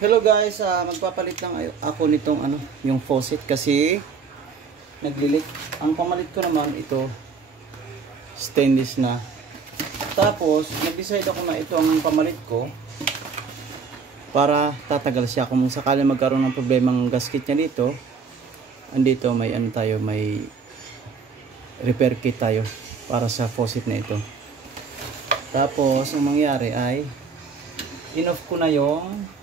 Hello guys, magpapalit lang ako nitong yung faucet kasi naglilik. Ang pamalit ko naman ito stainless na. Tapos nag-decide ako na ito ang pamalit ko para tatagal siya kung sakali magkaroon ng problemang gasket niya dito. Andito may may repair kit tayo para sa faucet na ito. Tapos ang mangyari ay in-off ko na yung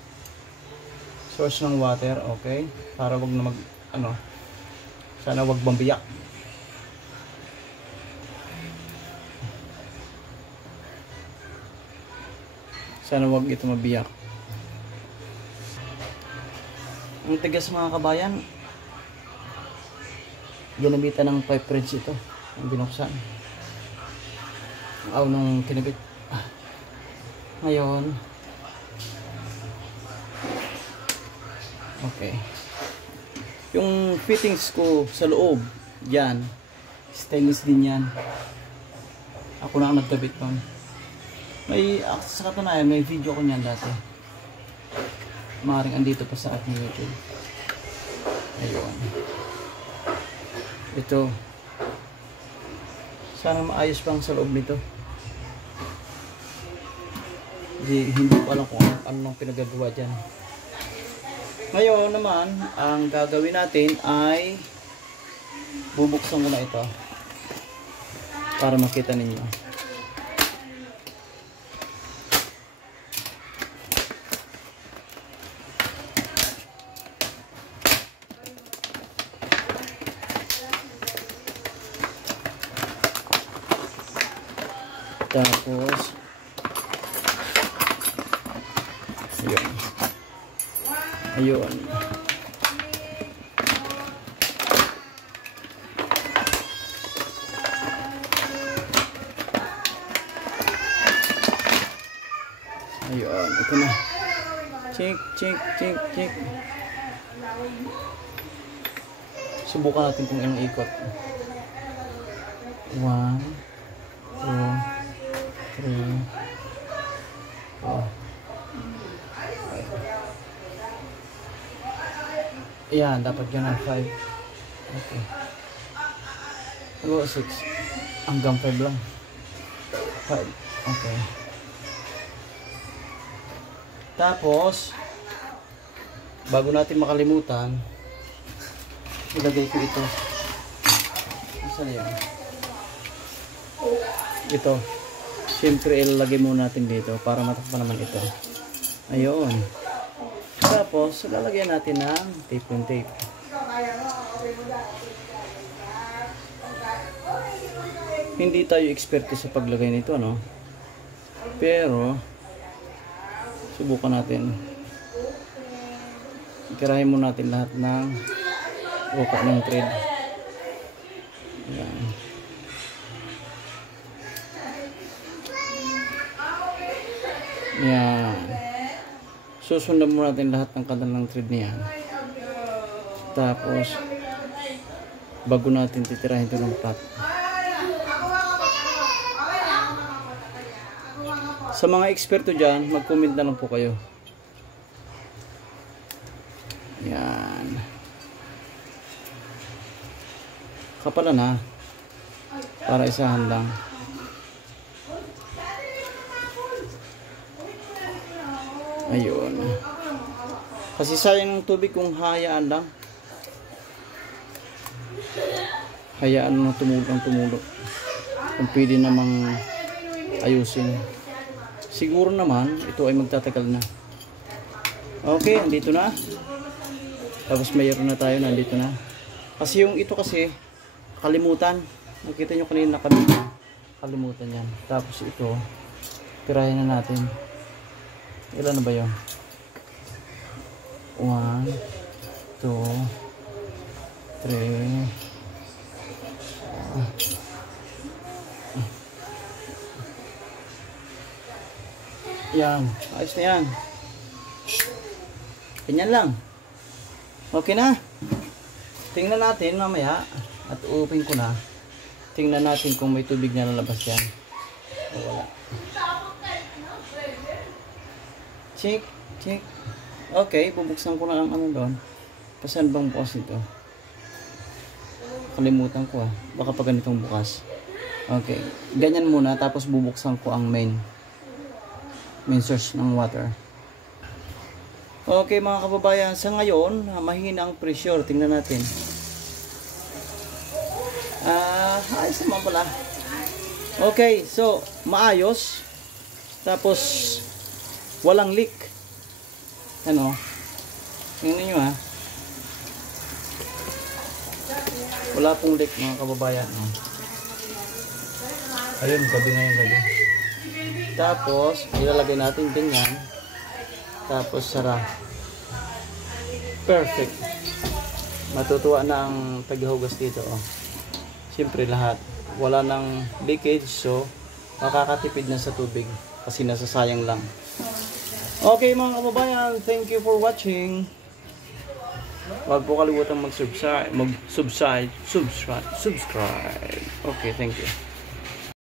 source ng water, okay? Para wag na sana wag bambiyak. Sana wag ito mabiyak. Ang tigas mga kabayan. Ginamitan ng pipe wrench ito. Ang binuksan. Ang aw nung kinabit. Ngayon. Okay. Yung fittings ko sa loob, yan. Stainless din yan. Ako na ang nagkabit nun. May, sa katunayan, may video ko niyan dati. Maaaring andito pa sa ating YouTube. Ayun. Ito. Sana maayos pang sa loob nito. Hindi ko alam kung anong pinagagawa dyan. Ngayon naman, ang gagawin natin ay bubuksan ko na ito para makita ninyo. Tapos ayun. Ayun, ito na. Check. Subukan natin kung ilang ikot. 1, 2, 3, 4. Ayan, dapat yun ang 5. Okay. Go 6. Hanggang 5 lang. 5. Okay. Tapos, bago natin makalimutan, ilagay ko ito. Saan yan? Ito. Siyempre, ilalagay muna natin dito para matakpan naman ito. Ayun. Tapos, lalagyan natin ng tape. Hindi tayo eksperto sa paglagay nito, no? Pero, subukan natin. Ikarahin mo natin lahat ng uka ng thread. Ayan. Ayan. Susundan mo natin lahat ng kadalang thread niyan. Tapos, bago natin titirahin ito ng pot. Sa mga eksperto dyan, mag-comment na lang po kayo. Yan. Kapalan na. Para isahan lang. Ayun. Kasi sayang ng tubig kung hayaan lang. Hayaan na tumulong. Kung pwede namang ayusin. Siguro naman, ito ay magtatagal na. Okay, andito na. Tapos mayroon na tayo, nandito na. Kasi yung ito kasi, kalimutan. Nakita nyo kanina kami. Kalimutan yan. Tapos ito, tirahin na natin. Ilan na ba yun? 1, 2, 3. Yan. Ayos na yan. Ganyan lang. Okay na. Tingnan natin mamaya. At open ko na. Tingnan natin kung may tubig na lalabas yan. O wala. Check. Okay, bubuksan ko na ang ano doon. Saan bang bukas ito? Kalimutan ko baka pa ganitong bukas. Okay, ganyan muna, tapos bubuksan ko ang main source ng water. Okay mga kababayan, sa ngayon mahina ang pressure, tingnan natin. Ayos naman pala. Okay, so maayos, tapos walang leak. Ano, tingnan nyo wala pong leak mga kababayan. Ayun, gabi ngayon gabi. Tapos ilalagay natin ganyan, tapos sara. Perfect. Matutuwa na ang paghuhugas dito. Siyempre lahat wala nang leakage, so makakatipid na sa tubig kasi nasasayang lang. Okay mga kababayan, thank you for watching. Huwag po kalimutan mag-subscribe. Okay, thank you.